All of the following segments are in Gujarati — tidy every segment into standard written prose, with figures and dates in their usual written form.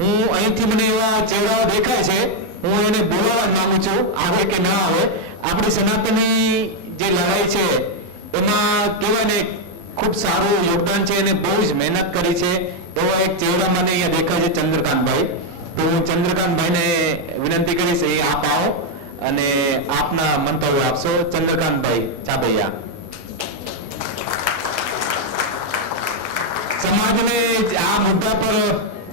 હું અહીંથી મને એવા ચહેરાઓ દેખાય છે, હું એને બોલાવવા માંગુ છું, આવે કે ના આવે. આપણી સનાતની જે લડાઈ છે એમાં કહેવાય ને ખૂબ સારું યોગદાન છે અને બહુ જ મહેનત કરી છે. એવો એક ચહેરા મને અહીંયા દેખાય છે, ચંદ્રકાંતભાઈ. તો હું ચંદ્રકાંતભાઈને વિનંતી કરીશ એ આપ આવો અને આપના મંતવ્ય આપશો. ચંદ્રકાંતભાઈ ચાબૈયા. સમાજને આ મુદ્દા પર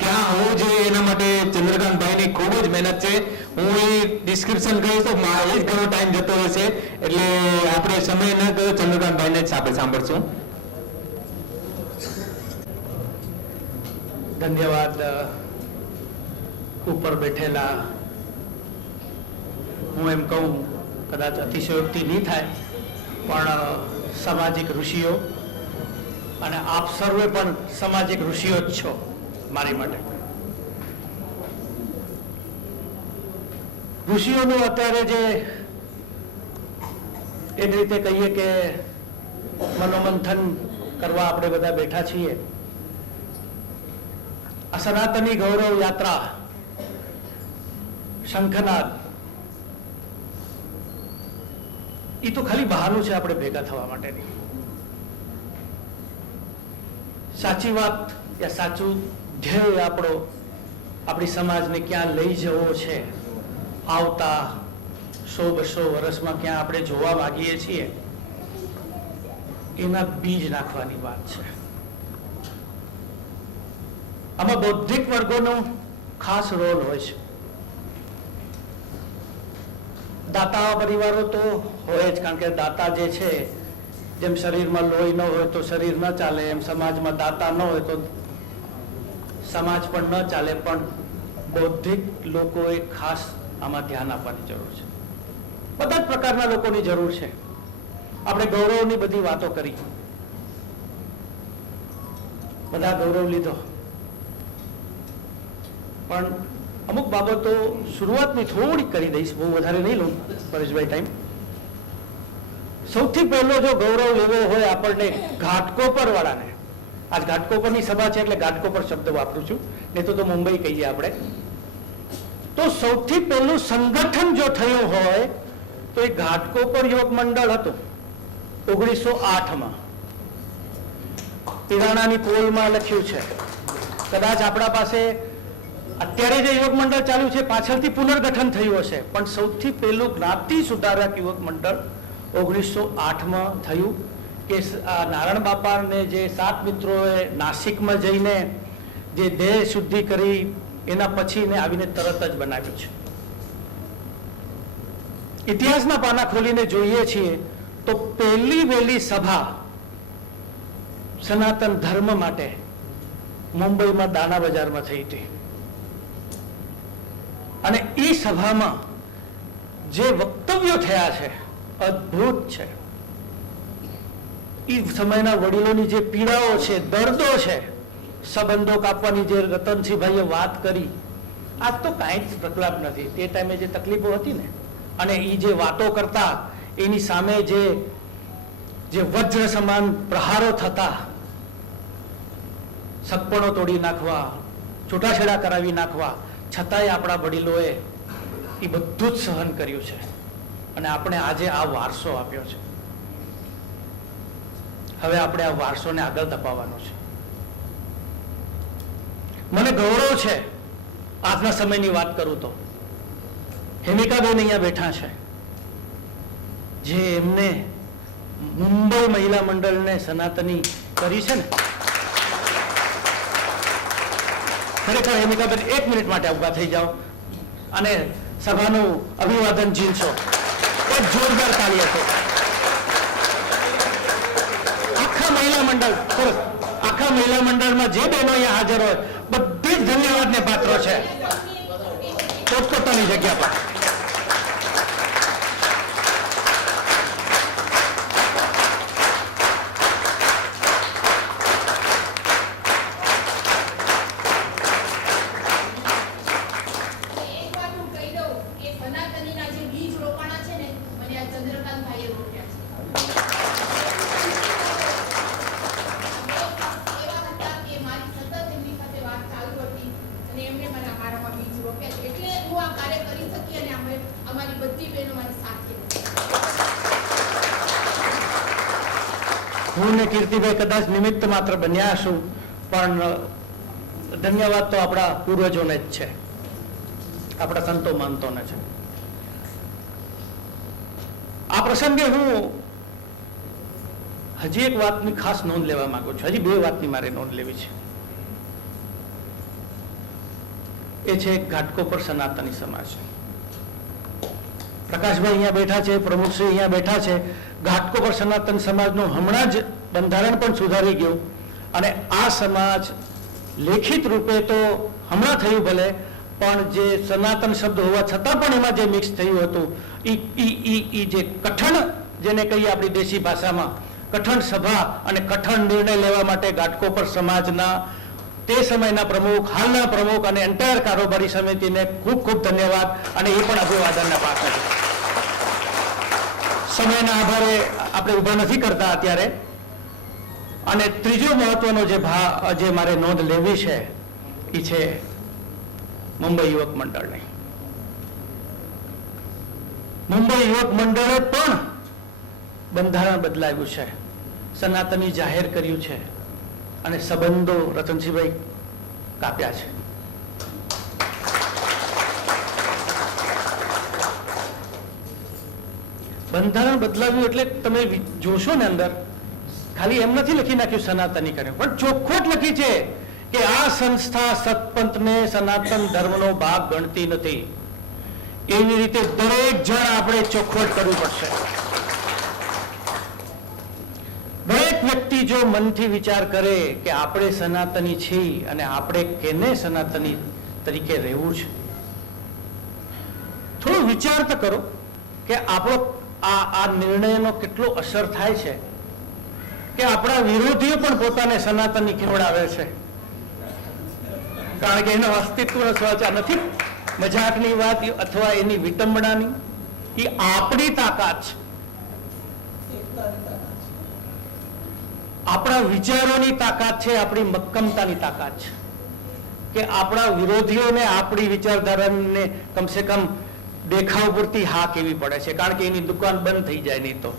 ક્યાં હોવું જોઈએ એના માટે ચંદ્રકાંતભાઈની ખૂબ જ મહેનત છે. હું એ ડિસ્ક્રિપ્શન કહીશ તો મારે જ ઘણો ટાઈમ જતો રહેશે, એટલે આપણે સમય ન કર્યો, ચંદ્રકાંતભાઈને જ આપણે સાંભળશું. ધન્યવાદ. ઉપર બેઠેલા, હું એમ કહું, કદાચ અતિશયોક્તિ નહીં થાય, પણ સામાજિક ઋષિઓ, અને આપ સર્વે પણ સામાજિક ઋષિઓ જ છો મારી માટે. ઋષિઓનું અત્યારે જે એક રીતે કહીએ કે મનોમંથન કરવા આપણે બધા બેઠા છીએ, આ સનાતની ગૌરવ યાત્રા, શંખનાદ, એ તો ખાલી બહાનું છે આપણે ભેગા થવા માટેની. સાચી વાત યા સાચું ધ્યેય આપણો, આપણી સમાજને ક્યાં લઈ જવો છે, આવતા 100-200 વર્ષમાં ક્યાં આપણે જોવા માંગીએ છીએ, એના બીજ નાખવાની વાત છે. આમાં બૌદ્ધિક વર્ગોનો ખાસ રોલ હોય છે. દાતા પરિવારો તો હોય જ, કારણ કે દાતા જે છે, જેમ શરીરમાં લોહી ન હોય તો શરીર ન ચાલે, એમ સમાજમાં દાતા ન હોય તો સમાજ પણ ન ચાલે. પણ બૌદ્ધિક લોકોએ ખાસ આમાં ધ્યાન આપવાની જરૂર છે. બધા જ પ્રકારના લોકોની જરૂર છે. આપણે ગૌરવની બધી વાતો કરી, બધા ગૌરવ લીધો, પણ અમુક બાબતો શરૂઆતની થોડીક કરી દઈશ, બહુ વધારે નહીં લઉં પરેશભાઈ ટાઈમ. સૌથી પહેલો જો ગૌરવ લેવો હોય આપણને ઘાટકોપર વાળાને, આજ ઘાટકોપરની સભા છે એટલે ઘાટકોપર શબ્દ વાપરું છું, નહીં તો મુંબઈ કહીએ આપણે, તો સૌથી પહેલું સંગઠન જો થયું હોય તો એ ઘાટકોપર યુવક મંડળ હતું 1908માં. પિરાણાની પોલમાં લખ્યું છે. કદાચ આપણા પાસે અત્યારે જે યુવક મંડળ ચાલ્યું છે પાછળથી પુનર્ગઠન થયું હશે, પણ સૌથી પહેલું જ્ઞાતિ સુધારક યુવક મંડળ 1908માં થયું. કે નારાયણ બાપાને જે 7 મિત્રોએ નાસિકમાં જઈને જે દેહ શુદ્ધિ કરી, એના પછી ને આવીને તરત જ બનાવ્યું છે. ઇતિહાસના પાના ખોલીને જોઈએ છીએ તો પહેલી વહેલી સભા સનાતન ધર્મ માટે મુંબઈમાં દાણા બજારમાં થઈ હતી. અને એ સભામાં જે વક્તવ્યો થયા છે અદ્ભુત છે. એ સમયના વડીલોની જે પીડાઓ છે, દર્દો છે, સંબંધો કાપવાની જે રતનસિંહભાઈએ વાત કરી, આજ તો કાંઈ જ પ્રકલાપ નથી. તે ટાઈમે જે તકલીફો હતી ને, અને એ જે વાતો કરતા એની સામે જે વજ્ર સમાન પ્રહારો થતા, સગપણો તોડી નાખવા, છૂટાછેડા કરાવી નાખવા, છતાંય આપણા વડીલોએ એ બધું જ સહન કર્યું છે. અને આપણે આજે આ વારસો આપ્યો છે. હવે આપણે આ વારસોને આગળ ધપાવવાનો છે. મને ગૌરવ છે, આજના સમયની વાત કરું તો હેમિકાબેન અહીંયા બેઠા છે, જે એમને મુંબઈ મહિલા મંડળને સનાતની કરી છે ને. ખરેખર હેમિકાબેન 1 મિનિટ માટે ઉભા થઈ જાઓ અને સભાનું અભિવાદન ઝીલશો. એક જોરદાર તાળી હતો. આખા મહિલા મંડળ, આખા મહિલા મંડળમાં જે બહેનો અહીંયા હાજર હોય બધી જ ધન્યવાદને પાત્ર છે, પોતપોતાની જગ્યા પર. અને એમને મને મારામાં બીજ રોપ્યા છે, એટલે હું આ કાર્ય કરી શકી અને અમે અમારી બધી બહેનો મારી સાથે હું ને કીર્તિભાઈ કદાચ નિમિત્ત માત્ર બન્યા હશું, પણ ધન્યવાદ તો આપણા પૂર્વજોને જ છે, આપણા સંતો માનતોને છે. આ પ્રસંગે હું હજી એક વાતની ખાસ નોંધ લેવા માંગુ છું. હજી 2 વાતની મારે નોંધ લેવી છે. એ છે ઘાટકોપર સનાતની સમાજ. પ્રકાશભાઈ અહીંયા બેઠા છે, પ્રમુખશ્રી અહીંયા બેઠા છે. ઘાટકોપર સનાતન સમાજનું હમણાં જ બંધારણ પણ સુધારી ગયું અને આ સમાજ લેખિત રૂપે તો હમણાં થયું ભલે, પણ જે સનાતન શબ્દ હોવા છતાં પણ એમાં જે મિક્સ થયું હતું ઈ જે કઠણ, જેને કહીએ આપણી દેશી ભાષામાં કઠણ સભા અને કઠણ નિર્ણય લેવા માટે ઘાટકોપર સમાજના તે સમયના પ્રમુખ, હાલના પ્રમુખ અને એન્ટાયર કારોબારી સમિતિને ખૂબ ખૂબ ધન્યવાદ અને એ પણ અભિવાદનના પાત્ર છે. સમયના આધારે આપણે ઊભા નથી કરતા અત્યારે. અને ત્રીજો મહત્વનો જે મારે નોંધ લેવી છે એ છે મુંબઈ યુવક મંડળની. મુંબઈ યુવક મંડળે પણ બંધારણ બદલાવ્યું છે, સનાતની જાહેર કર્યું છે અને સંબંધો રતનસિંહભાઈ કાપ્યા છે. બંધારણ બદલાવ્યું એટલે તમે જોશો ને અંદર ખાલી એમ નથી લખી નાખ્યું સનાતની કર્યું, પણ ચોખ્ખોટ લખી છે કે આ સંસ્થા સતપંથને સનાતન ધર્મનો ભાગ ગણતી નથી. એવી રીતે દરેક જણ આપણે ચોખ્ખોટ કરવું પડશે. દરેક વ્યક્તિ જો મનથી વિચાર કરે કે આપણે સનાતની છીએ અને આપણે કેને સનાતની તરીકે રહેવું છે, થોડો વિચાર તો કરો કે આપણો આ નિર્ણયનો કેટલો અસર થાય છે કે આપણા વિરોધીઓ પણ પોતાને સનાતની કેવડાવે છે, કારણ કે એનો અસ્તિત્વનો સવાલ નથી મજાકની વાત અથવા એની વિટંબણાની. એ આપણી તાકાત છે, આપણા વિચારોની તાકાત છે, આપણી મક્કમતાની તાકાત છે કે આપણા વિરોધીઓને આપણી વિચારધારાને કમસે કમ દેખાવ પૂરતી હા કેવી પડે છે, કારણ કે એની દુકાન બંધ થઈ જાય. નહીં તો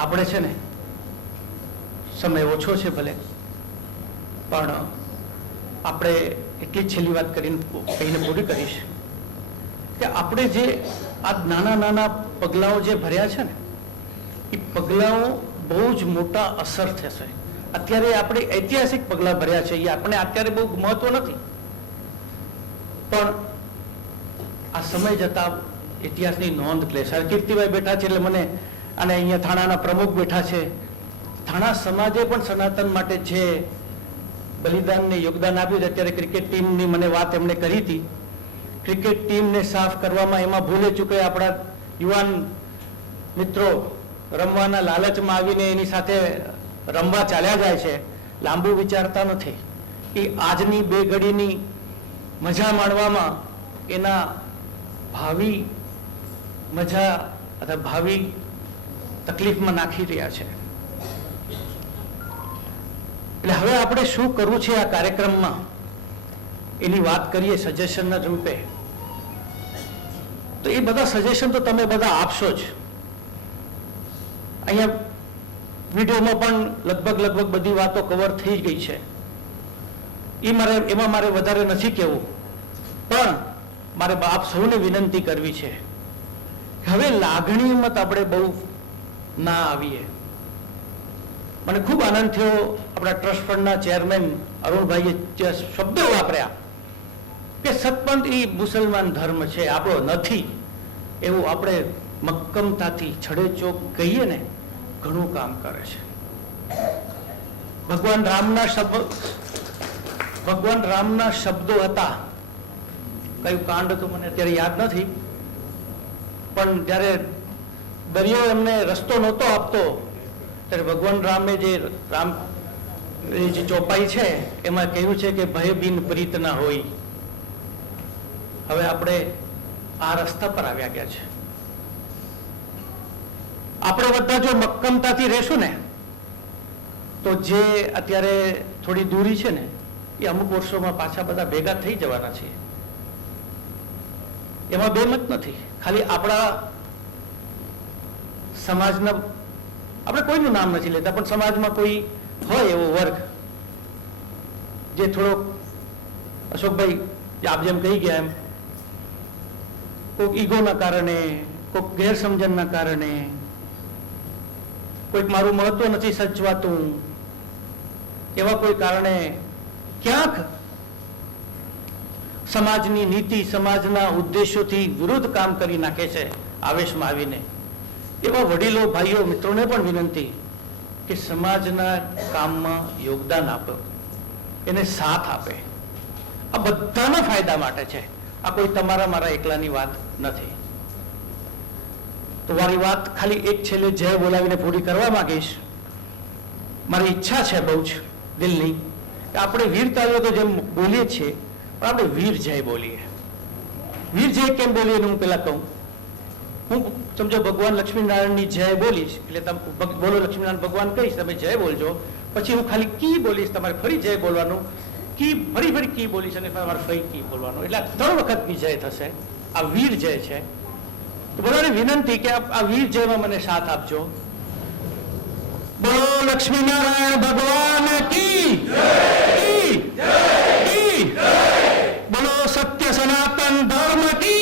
આપણે છે ને, સમય ઓછો છે ભલે, પણ આપણે એટલી જ છેલ્લી વાત કહીને પૂરી કરીશ કે આપણે જે આ નાના નાના પગલાઓ જે ભર્યા છે ને, એ પગલાઓ બહુ જ મોટા અસર થશે. અત્યારે આપણે ઐતિહાસિક પગલાં ભર્યા છે, એ આપણે અત્યારે બહુ મહત્વ નથી, પણ આ સમય જતા ઇતિહાસની નોંધ લેશે. કીર્તિભાઈ બેઠા છે એટલે મને, અને અહીંયા થાણાના પ્રમુખ બેઠા છે, થાણા સમાજે પણ સનાતન માટે જે બલિદાનને યોગદાન આપ્યું છે. અત્યારે ક્રિકેટ ટીમની મને વાત એમણે કરી હતી. ક્રિકેટ ટીમને સાફ કરવામાં એમાં ભૂલે ચૂકે આપણા યુવાન મિત્રો રમવાના લાલચમાં આવીને એની સાથે રમવા ચાલ્યા જાય છે, લાંબુ વિચારતા નથી. એ આજની 2 ઘડીની મજા માણવામાં એના ભાવિ મજા અથવા ભાવિ તકલીફમાં નાખી રહ્યા છે. એટલે હવે આપણે શું કરવું છે આ કાર્યક્રમમાં એની વાત કરીએ સજેશનના રૂપે. તો એ બધા સજેશન તો તમે બધા આપશો જ. અહીંયા વિડીયોમાં પણ લગભગ બધી વાતો કવર થઈ ગઈ છે. એમાં મારે વધારે નથી કહેવું, પણ મારે આપ સૌને વિનંતી કરવી છે કે હવે લાગણીમાં આપણે બહુ ના આવીએ. મને ખૂબ આનંદ થયો આપણા ટ્રસ્ટ ફંડના ચેરમેન અરુણભાઈએ જે શબ્દો વાપર્યા કે સતપંથ એ મુસલમાન ધર્મ છે, આપણો નથી, એવું આપણે મક્કમતાથી છડેચોક કહીએ ને, ઘણું કામ કરે છે. ભગવાન રામના શબ્દો હતા, કયું કાંડ હતું મને અત્યારે યાદ નથી, પણ જ્યારે દરિયો એમને રસ્તો નહોતો આપતો ત્યારે ભગવાન રામે જે ચોપાઈ છે એમાં કહ્યું છે કે ભય બિન પ્રીત ના હોય. હવે આપણે આ રસ્તા પર આવ્યા ગયા છે. આપણે બધા જો મક્કમતાથી રહેશું ને, તો જે અત્યારે થોડી દૂરી છે ને એ અમુક વર્ષોમાં પાછા બધા ભેગા થઈ જવાના છીએ. એમાં બે મત નથી. ખાલી આપણા સમાજના, આપણે કોઈનું નામ નથી લેતા, પણ સમાજમાં કોઈ હોય એવો વર્ગ જે થોડોક, અશોકભાઈ આપ જેમ કહી ગયા એમ, કોઈક ઈગોના કારણે, કોઈક ગેરસમજણના કારણે, કોઈક મારું મહત્વ નથી સચવાતું, એવા કોઈ કારણે ક્યાંક સમાજની નીતિ, સમાજના ઉદ્દેશોથી વિરુદ્ધ કામ કરી નાખે છે આવેશમાં આવીને. એવા વડીલો, ભાઈઓ, મિત્રોને પણ વિનંતી કે સમાજના કામમાં યોગદાન આપો, એને સાથ આપે. આ બધાના ફાયદા માટે છે. આ કોઈ તમારા મારા એકલાની વાત નથી. તો મારી વાત ખાલી એક છેલ્લે જય બોલાવીને પૂરી કરવા માંગીશ. મારી ઈચ્છા છે બહુ જ દિલની કે આપણે વીર તાળીઓ તો જેમ બોલીએ છીએ, પણ આપણે વીર જય બોલીએ. વીર જય કેમ બોલીએ એનું હું પેલા કહું. હું સમજો ભગવાન લક્ષ્મીનારાયણની જય બોલીશ એટલે તમે બોલો લક્ષ્મીનારાયણ ભગવાન કહીશ, તમે જય બોલજો. પછી હું ખાલી કી બોલીશ, તમારે ફરી જય બોલવાનું, કી ફરી ફરી કી બોલીશ અને તમારે ફરી કી બોલવાનું. એટલે 3 વખતની જય થશે. આ વીર જય છે. તો બધાને વિનંતી કે આ વીર જયમાં મને સાથ આપજો. બોલો લક્ષ્મીનારાયણ ભગવાન કી કી કી. બોલો સત્ય સનાતન ધર્મ કી